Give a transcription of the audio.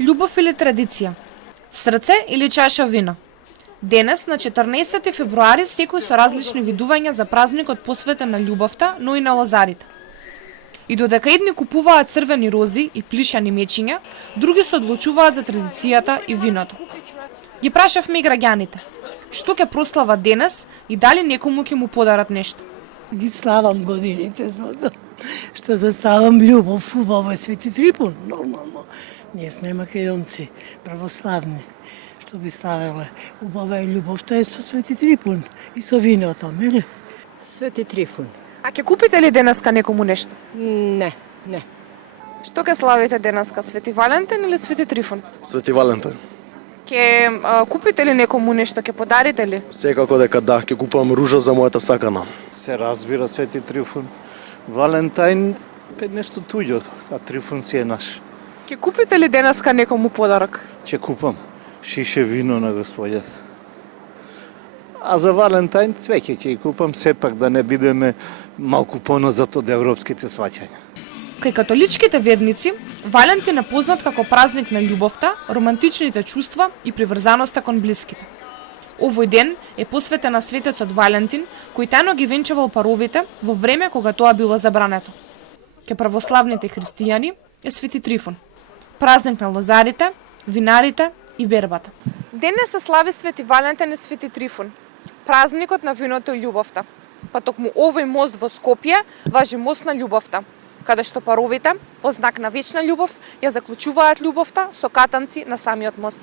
Љубов или традиција? Срце или чаша вино? Денес, на 14 февруари, секој со различни видувања за празникот посветен на љубовта, но и на лозарите. И додека едни купуваат црвени рози и плишани мечиња, други се одлучуваат за традицијата и виното. Ги прашавме и граѓаните, што ќе прослават денес и дали некому ќе му подарат нешто. Ги славам годините, знате, што да ставам љубов, убаво е Свети Трифун, нормално. Ние сме македонци, православни, што би ставеле. Убава е љубовта е со Свети Трифун и со виното, нели? Свети Трифун. А ќе купите ли денеска некому нешто? Не. Што ќе славите денеска, Свети Валентин или Свети Трифун? Свети Валентин. Ќе купите ли некому нешто, ќе подарите ли? Секако дека да, ќе купувам ружа за мојата сакана. Се разбира Свети Трифун. Валентайн е нешто туѓо, а Трифун си е наш. Ќе купите ли денеска некому подарок? Ќе купам шише вино на господјата. А за Валентайн цвеќе ќе купам, сепак да не бидеме малку поназад од европските сваќања. Кај католичките верници, Валентин е познат како празник на љубовта, романтичните чувства и приврзаноста кон блиските. Овој ден е посветен на светецот Валентин, кој тајно ги венчавал паровите во време кога тоа било забрането. Ке православните христијани е Свети Трифун, празник на лозарите, винарите и бербата. Денес се слави Свети Валентин и Свети Трифун, празникот на виното и љубовта. Па токму овој мост во Скопје важи мост на љубовта, каде што паровите, во знак на вечна љубов, ја заклучуваат љубовта со катанци на самиот мост.